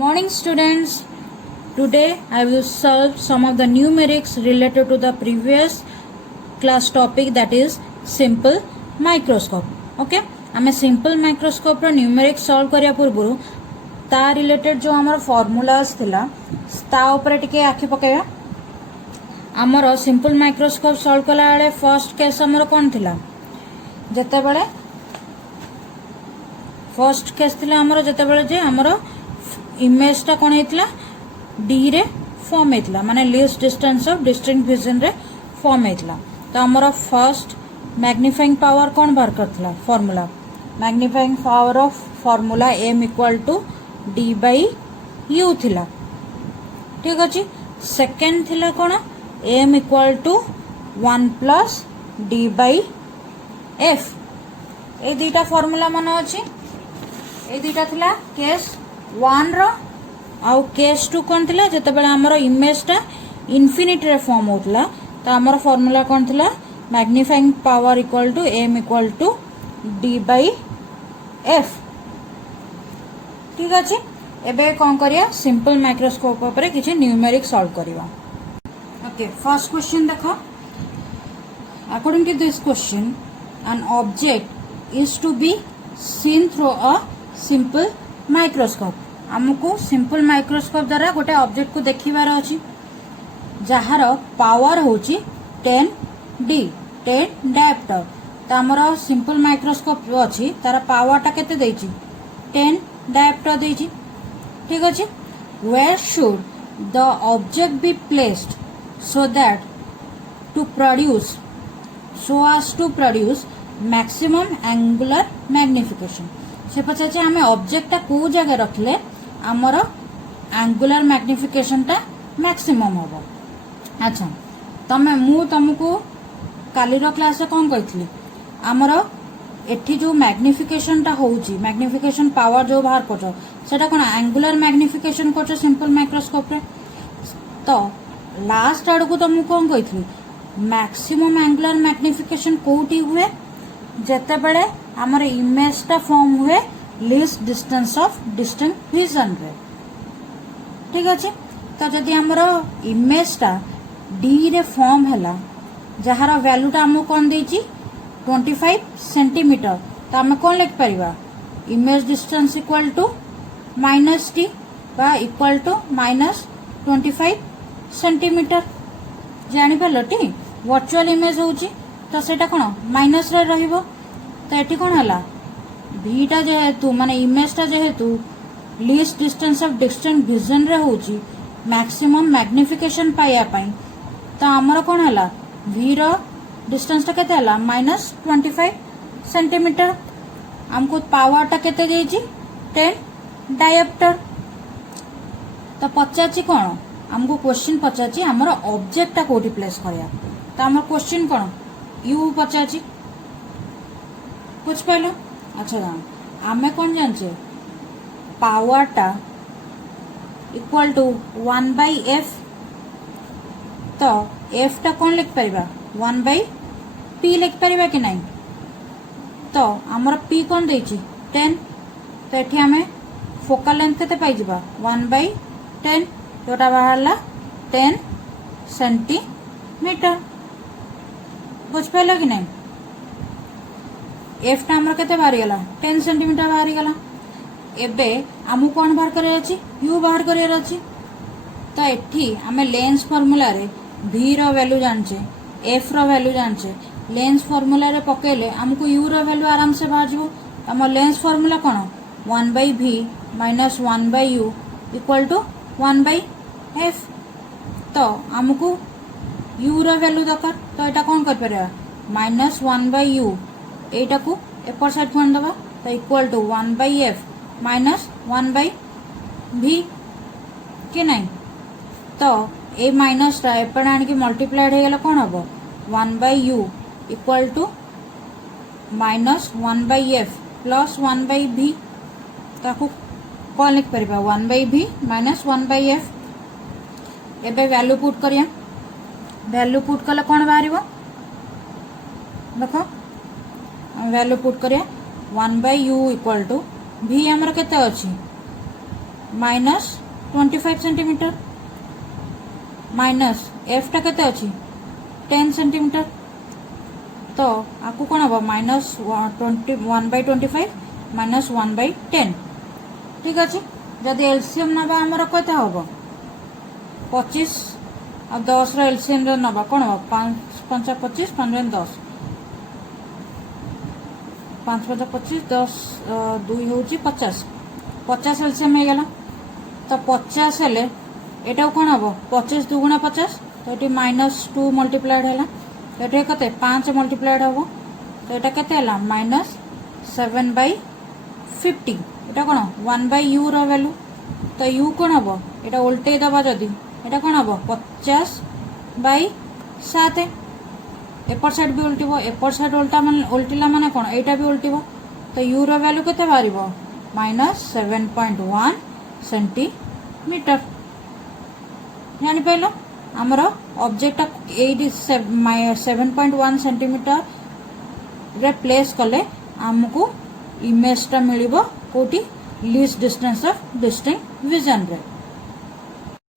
Morning students. Today I will solve some of the numerics related to the previous class topic, that is simple microscope. Okay, आमे simple microscope रो numerics solve करिया पूर्व ता related जो हमर formulas थिला ता ऊपर टिके आखि पकेया. हमर simple microscope solve कला बेले first case हमर कोन थिला जते बेले first case थिला हमर जते बेले जे हमर इमेज टा कोन हेतला डी रे फॉर्म हेतला माने least distance of distinct vision ray form हेतला. तो हमर फर्स्ट मैग्नीफाइंग पावर कोन बाहर करथला formula magnifying power of formula m equal to d by u थिला. ठीक अछि. सेकंड थिला कोन m equal to 1 plus d by f. ए दुटा फार्मूला मन अछि. ए दुटा थिला केस 1 रो आउ केस 2 कोन थिला जते बेले हमर इमेज टा इन्फिनिटी रे फॉर्म होतला. तो हमर फार्मूला कोन थिला magnifying power equal to m equal to d by f. ठीक अछि. एबे कोन करिया सिंपल माइक्रोस्कोप ऊपर किछि न्यूमेरिक सॉल्व करिवा. ओके, फर्स्ट क्वेश्चन देखो. According to this question an object is to be seen through a simple microscope. हमको simple microscope द्वारा गोटे ऑब्जेक्ट को देखिबार अछि जहार पावर होची 10D 10 डायोप्टर. तो हमर सिंपल माइक्रोस्कोप अछि तार पावर टा केते देछि 10 डायोप्टर देछि. ठीक अछि. Where should the object be placed so that to produce so as to produce maximum angular magnification. से पछे हमें ऑब्जेक्ट टा को जगह रखले हमर एंगुलर मैग्निफिकेशन टा मैक्सिमम होबो. अच्छा, तमे मु तुमको काली रो क्लास रे कोन कहितली हमर एठी जो मैग्निफिकेशन टा होउची मैग्निफिकेशन पावर जो बाहर करछो सेटा कोन एंगुलर मैग्निफिकेशन करछो सिंपल माइक्रोस्कोप रे. तो लास्ट आड़ को तुमको कोन कहितली मैक्सिमम एंगुलर मैग्निफिकेशन कोठी हुए जते बेले हमर इमेज टा फॉर्म हुए least distance of distinct vision रे. ठीक अछि. तो जदि हमर इमेज टा डी रे फॉर्म हैला जहार वैल्यू टा हमको कोन देछि 25 सेंटीमीटर. तो हम कोन लिख परिबा image distance equal to -d बा इक्वल टू -25 सेंटीमीटर. जानि परलटी वर्चुअल इमेज होउची तो सेटा कोन माइनस रे रहिबो. तो एठी कोन हला v टा जेहेतु माने इमेज टा जेहेतु least distance of distinct vision रे होउची मैक्सिमम मैग्निफिकेशन पाया पई. तो हमर कोन हला v रो डिस्टेंस टा केते हला -25 सेंटीमीटर. हमको पावर टा केते देछि 10 डायोप्टर. तो पचाची कोन हमको क्वेश्चन पचाची हमर ऑब्जेक्ट टा कोठी प्लेस करया. तो हमर क्वेश्चन कोन u पचाची कुछ पहले. अच्छा जान आमे कोन जानचे पावर टा इक्वल टू 1 बाय f. तो f टा कोन लिख परिबा 1 बाय p लिख परिबा कि नहीं. तो हमर p कोन देछि 10. तो एठी हमें फोकल लेंथ केते पाइ जिबा 1 बाय 10 जोटा बाहरला 10 सेंटीमीटर. बुझ पाइला कि नहीं. एफ टा हमर केते बाहरी गला 10 सेंटीमीटर बाहरी गला. एबे हमु कोन बाहर करे अछि u बाहर करे अछि. तो एठी हमें लेंस फार्मूला रे v रो वैल्यू जानचे f रो वैल्यू जानचे. लेंस फार्मूला रे पकेले हमको u रो वैल्यू आराम से बाहर जिवो. हमर लेंस फार्मूला कोन 1 by v minus 1 by u equal to 1 by f. तो हमको u रो वैल्यू दरकार. तो एटा कोन कर परबा -1 बाय u एटा को एपर साइड कोन दबा. तो equal to 1 by f minus 1 by v के नहीं. तो ए माइनस टा एपर आन के मल्टीप्लाइड हे गेला कोन हबो 1 by u equal to -1 by f plus 1 by v. ताको कोन लिख परबा 1 by v minus 1 by f. एबे वैल्यू पुट करिया. वैल्यू पुट कले कोन बाहरिबो देखो वैल्यू पुट करिया 1 by u equal to v हमर केते अछि माइनस 25 सेंटीमीटर माइनस एफ टा केते अछि 10 सेंटीमीटर तो आपको कौन हम माइनस 1/25 माइनस 1/10 ठीक अच्छे जदि एलसीएम नवा आमर कत हम 25 और 10 एलसीएम नवा कौन हम 5 25 5 10 5 5 25 10 2 हूँ 50 50 एलसीएम हो गला तो 50 हेले एटा कौन हम 25 2 50 तो ये -2 मल्टीप्लाइड है तो ये कते 5 मल्टीप्लाइड हम तो ये केते माइनस 7/50 एटा कौन 1/u वैल्यू तो u कौन हम यहाँ उल्टे दबा जदि यहाँ कौन हम 50/7 एपट साइड भी उल्टो एपट साइड उल्टिला माने कौन यहाँ भी उल्टो तो u वैल्यू केते बाहर -7.1 सेंटीमीटर जापार आमर ऑब्जेक्ट 7.1 सेंटीमीटर रे प्लेस कले आमको इमेज टा मिलिबो कोटी least distance of distinct vision रे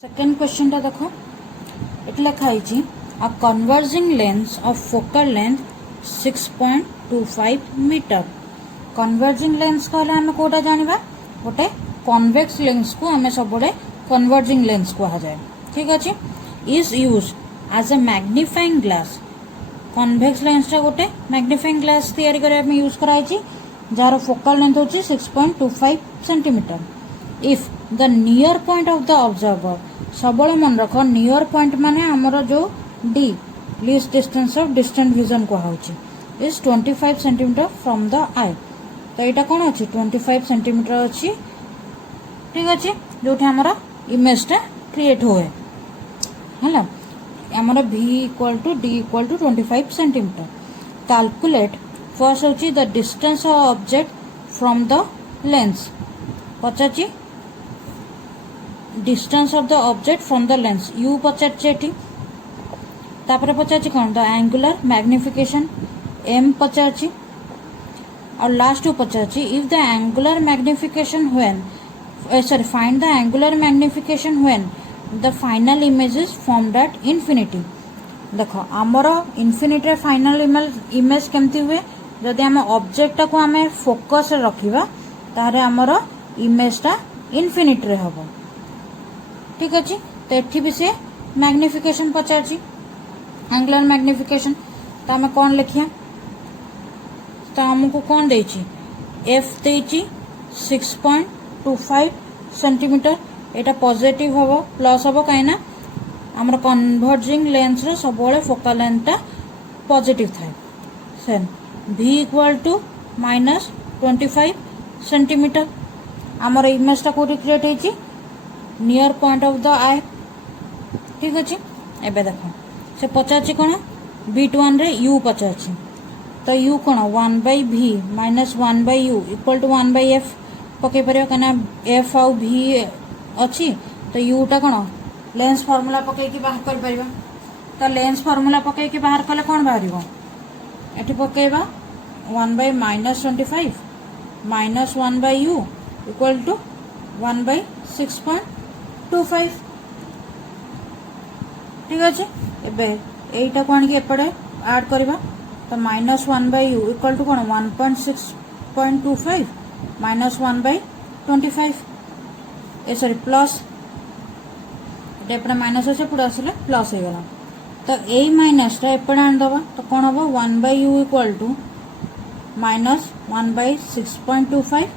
सेकंड क्वेश्चन टा देखो एट लिखा है a converging lens of focal length 6.25 metre converging lens कहले आम कोटा जानिबा गोटे कन्वेक्स लेंस को आम सब कन्वर्जिंग लेंस कहा जाए ठीक अच्छे is use as a magnifying glass convex lens गोटे मैग्निफाइंग ग्लास तैयारी करने यूज कराई जार फोकल लेंथ होची 6.25 centimetre if the near point of the observer सब मन रख नियर पॉइंट माने हमर जो the least distance of distant vision कहा is 25 centimetre from the eye तो यहाँ कौन अच्छी 25 सेंटीमीटर अच्छी ठीक अच्छे जो आमर इमेज टा क्रिएट हुए है आमर v equal to d equal to 25 centimetre calculate first होची the distance of object from the lens पचाची distance of the object from the lens u पचाची तापर पचाची कौन द एंगुलर मैग्निफिकेशन m पचाची और लास्ट पचाची if the angular magnification when sorry find the angular magnification when the final image is formed at infinity देख आमर infinity रे फाइनल इमेज केमती हुए जदि आम ऑब्जेक्ट को आम फोकस रखिबा तारे आमर इमेज टा इनफिनिटी रे हबो ठीक अछि तो एठी भी से मैग्निफिकेशन पचारछि एंगुलर मैग्निफिकेशन तो आम कौन लिखिया तो हमको कौन देछि f देछि 6.25 सेंटीमीटर एटा पॉजिटिव हबो प्लस हबो काइना हमर कन्वर्जिंग लेंस रे सब बेले फोकल लेंथ टा पॉजिटिव थाए सेन v इक्वल टू -25 सेंटीमीटर हमर इमेज टा कोठी क्रिएट हेछि near point of the eye ठीक अछि एबे देखो से पचाछि कोन v1 रे u पचाछि तो u कोन 1/v -1/u equal to 1/f पकई पार कहीं एफ आउ भी अच्छी तो यू टा कौन लेंस फॉर्मूला पकईकी बाहर कर पारिबा तो लेंस फॉर्मूला पकईकी बाहर कले कौन बाहर एटी पकईबा 1/-25 -1/u इक्वल टू 1/6.25 ठीक अच्छे एबे एटा को आनिक एपटे ऐड करबा तो -1/u इक्वल टू कौन 1.6.25 -1/25 ए सॉरी प्लस एपटे माइनस अच्छे एपटे आसले प्लस हो गला तो यही माइनस टा एपटे आनीदबा तो कौन हम 1/u इक्वल टू -1/6.25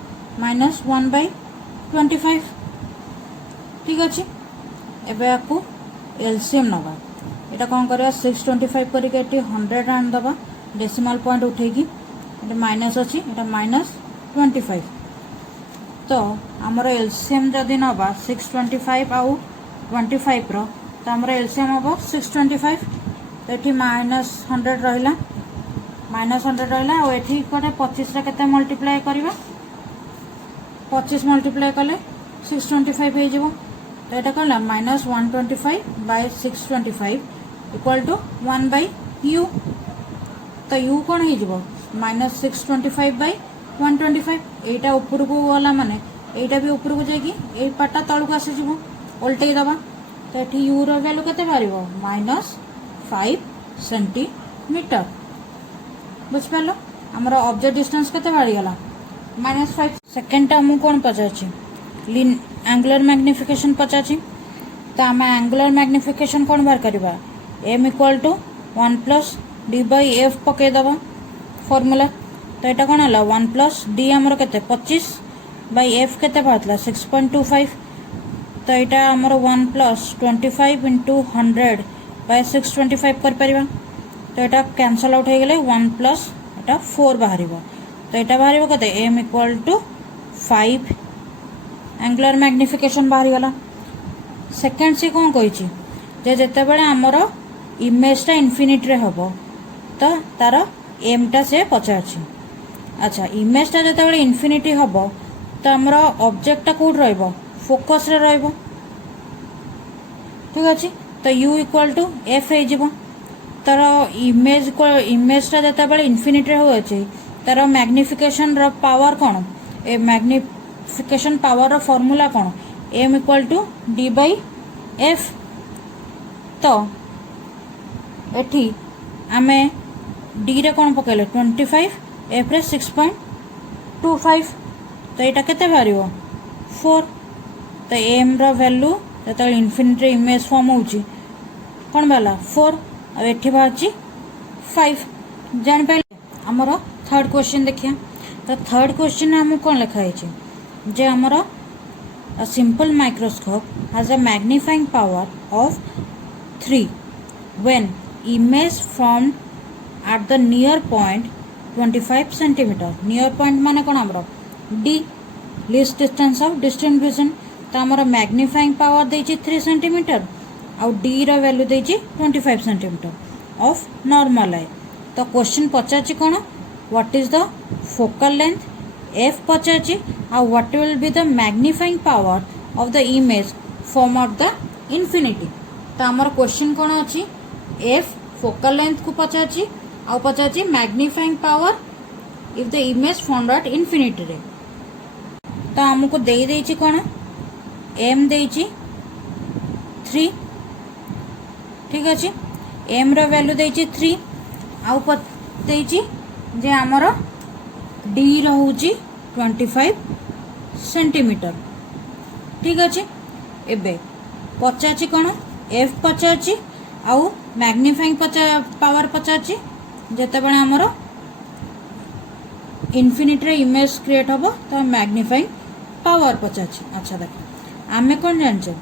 -1/25 ठीक अच्छे एबे आपको एलसीएम नवा एटा कौन करबा 625 करके 100 आनीदबा डेसिमल पॉइंट उठेगी एटा माइनस अच्छी एटा -25 तो आमर एलसीएम जदि नवा 625 आउ 25 रो तो आमर एलसीएम हम 625 तो ये -100 रहा -100 रहा और ये कटे 25 रे केते मल्टीप्लाई करबा 25 मल्टीप्लाई कले 625 हो जिवो तो ये कहला -125/625 इक्वल टू 1/u तो u कौन हो -625/125 एटा ऊपर को वाला माने एटा भी ऊपर को जाएगी ए पार्टा तलू को आसी जीवो उल्टे दबा तो एठी u रो वैल्यू केते बारिबो -5 सेंटीमीटर बुझ पालो हमर ऑब्जेक्ट डिस्टेंस केते बारी गला -5 सेकंड टा मु कोन पचाची एंगुलर मैग्निफिकेशन पचाची तो आम एंगुलर मैग्निफिकेशन कौन बाहर करवा m equal to 1 plus D by F पकईदबा फॉर्मूला तो यहाँ कौन है 1 प्लस डी आमर के 25 बाई एफ के 6.25 तो यहाँ आमर 1 प्लस 25 इंटू 100 बाय 625 कर परिबा तो यहाँ कैंसल आउट हो गले 1 प्लस यहाँ 4 बाहर तो यहाँ बाहर के m equal to 5 angular magnification बाहरी गला सेकेंड सी कौन कही जेते बड़े आमर इमेज टा इनफिनिट रे हबो तो तार एम टा से पचारछि अच्छा इमेज टा जेते बड़े इनफिनिटी हबो तो आमर ऑब्जेक्ट टा कोड रहइबो फोकस रे रहइबो ठीक अछि तो u इक्वल टू एफ हे जिवो तार इमेज टा जेते बड़े इनफिनिट रे होछि तार मैग्निफिकेशन रो पावर कोन ए मैग्निफिकेशन पावर रो फार्मूला कोन m equal to d by f तो एठी आमे डी रे कौन पकेले 25 एफ रे 6.25 तो यहाँ केते बाहरिबो 4 तो m रो वैल्यू जते इनफिनिट रे इमेज फॉर्म होउची कोन बाला 4 आ एठी बाहरची 5 जान पाइले हमरो थर्ड क्वेश्चन देखिया तो थर्ड क्वेश्चन हम कोन लिखा है जे हमरो A simple microscope has a magnifying power of 3 when image formed at the near point 25 centimeter. Near point माने कौन हमरो D least distance of distant vision तो हमरो magnifying power देछि 3 centimeter और D रो वैल्यू देछि 25 centimeter of normal eye तो question पचाछि कोन what is the focal length f पचाछि और what will be the magnifying power of the image form of the infinity तो हमर क्वेश्चन कोन अछि f focal length को पचाछि और पचाछि magnifying power if the image formed at infinity रे तो हमको देई देछि कोन m देछि 3 ठीक अछि m रो वैल्यू देछि 3 आउ देछि जे हमर d रहउची 25 सेंटीमीटर ठीक अछि एबे पचाछि कोन f पचाछि आउ मैग्निफाइंग पावर पचाछि जेते बळे हमरो इनफिनिट रे इमेज क्रिएट होबो तो मैग्निफाइंग पावर पचाछि अच्छा देख आमे कोन जानछे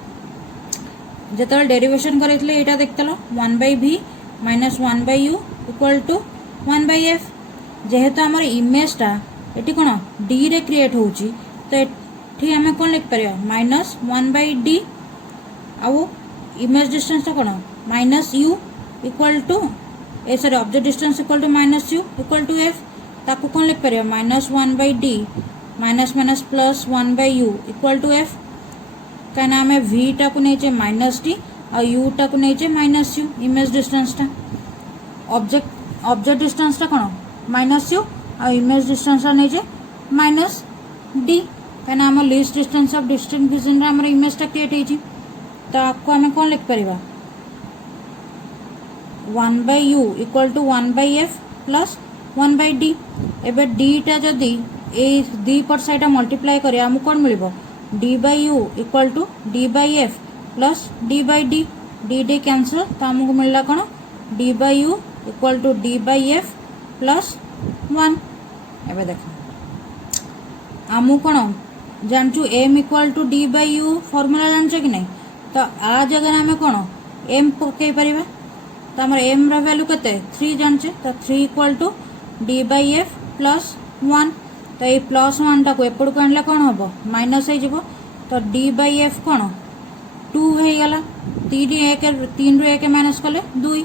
जेते डेरिवेशन करितले एटा देखतलो 1/v - 1/u = 1/f जेहेतु हमर इमेज टा एटी कोन d रे क्रिएट होउची तो एठी हमें कोन लिख परिया -1/d आउ इमेज डिस्टेंस तो कोन -u = ए sorry object distance = -u = f ताकू कोन लिख परिया -1/d minus plus 1/u = f काना हमें v टा को नेचे -d और u टा को नेचे -u इमेज डिस्टेंस टा ऑब्जेक्ट डिस्टेंस टा कोन -u और इमेज डिस्टेंस नहीं जे -d कहना हम least distance of distant vision रे हमर इमेज टा क्रिएट होई छी तो आपको हमें कोन लिख परिबा 1/u = 1/f प्लस 1/d एबे d टा जदी ए दी पर साइड मल्टीप्लाई करे हम कोन मिलबो d/u = d/f plus d/d d cancel तो हमको मिलला कोन d/u = d/f प्लस 1 एबे देख आमु कोन जानचु m = d/u फार्मूला जानछ कि नहीं तो आ जगह हमें कोन m पकई परिबा तो हमर m रा वैल्यू कते 3 जानछ तो 3 = d/f प्लस 1 तो ये प्लस 1 टा को एपड़ को आणले कोन हबो माइनस हे जिवो तो d/f कोन 2 हे गला 3 रो 1 माइनस कले 2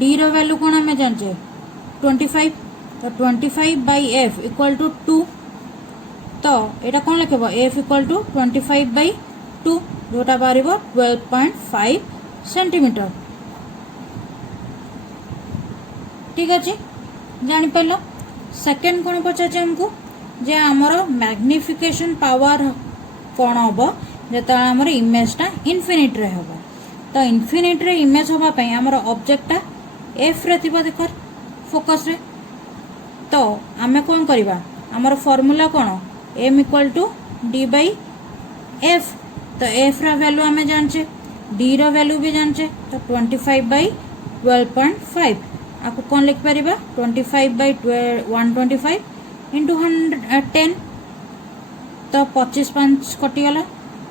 d रो वैल्यू कोन हमें जानछ 25 तो 25/f = 2 तो एटा कोन लिखबो f = 25/2 जोटा बारिबो 12.5 सेंटीमीटर ठीक अछि जानि पल्लो सेकंड कोन पचाचे हमको जे आमर मैग्निफिकेशन पावर कौन हम जो आमर इमेजटा इनफिनिट रे हम तो इनफिनिट रे इमेज हाँपाई आमर ऑब्जेक्टटा एफ रे थिबा देख फोकस रे तो आमे कौन करवा आमर फॉर्मूला कौन m equal to d by f तो एफ रा वैल्यू आमे जानचे डी रा वैल्यू भी जानचे तो 25 बाई 12.5 आपको कौन लिख पारिबा 25 बाई 125 इंटू 10 तो 25 5 कटिगला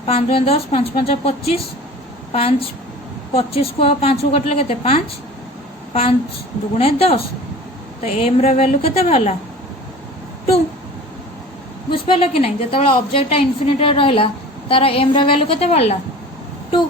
5 10 5 5 25 5 25 को 5 को कटले केते 5 5 दुगुणे 10 तो एम रा वैल्यू केते भाला 2 बुझ पाइल कि नहीं जतबेला ऑब्जेक्ट इनफिनिट रहला तार एम रा वैल्यू केते बढ़ला 2